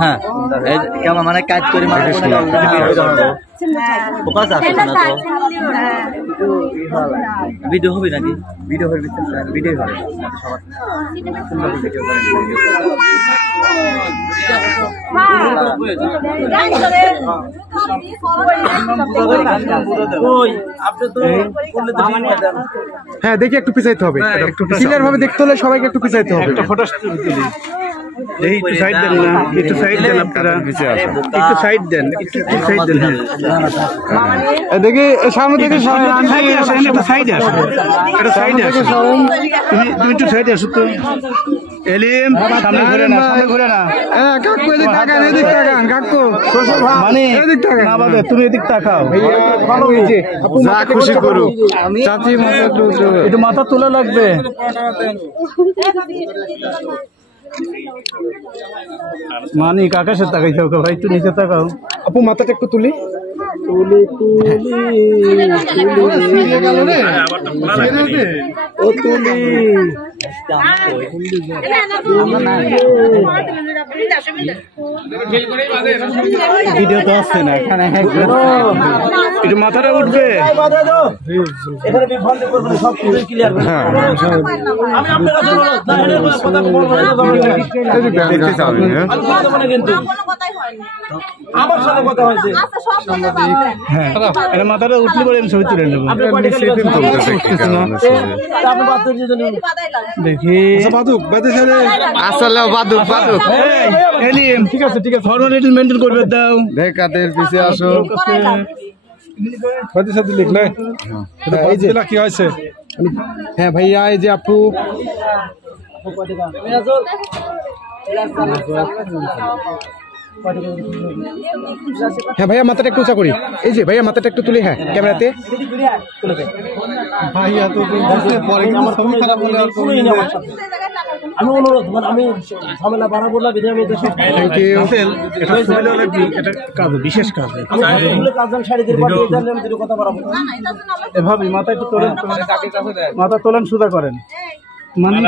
হ্যাঁ কেমন মানে কাজ করে ভিডিও হবে নাকি ভিডিও হবে ভিডিও হবে হ্যাঁ দেখি একটু পিছাইতে হবে ক্লিয়ার ভাবে দেখতে হলে সবাইকে একটু পিছাইতে হবে একটু সাইড দেন না একটু সাইড দেন আপনারা একটু সাইড দেন একটু সাইড দেন দেখি সামনে থেকে একটা সাইডে আসো একটা সাইডে আসো তুমি একটু সাইডে আসো তো এলিম সামনে ঘুরে না কাকু এদিক তাকান এদিক তাকান কাকু মানে এদিক তাকান না বাবা তুমি এদিক তাকাও যা খুশি করুক চাচি মাথা একটু মাথা তোলা লাগবে মানি আকাশে তাকাই থাকো ভাই একটু নিচে তাকাও আপু মাথাটা একটু তুলি ভিডিও তো আসছে না এখানে একটু মাথাটা উঠবে হ্যাঁ মাথাটা উঠলে পরে আমি ছবি তুলে নেবো দেখি ঠিক আছে ঠিক আছে ফর্মালিটি মেনটেন করবে দাও কাদের পিছে আসো সাথে লিখলে কি হয়েছে হ্যাঁ ভাইয়া এই যে আপু হ্যাঁ ভাইয়া মাথাটা একটু উঁচা করি এই যে ভাইয়া মাথাটা একটু তুলি হ্যাঁ ক্যামেরাতে ভাইয়া তো ছবি খারাপ বলে আমি অনুরোধ মানে আমি ঝামেলা বাড়াবো না বিধায় আমি বিশেষ কাজ কথা বাড়াবো এভাবে মাথা একটু তোলেন মাথা তোলেন সুদা করেন মানে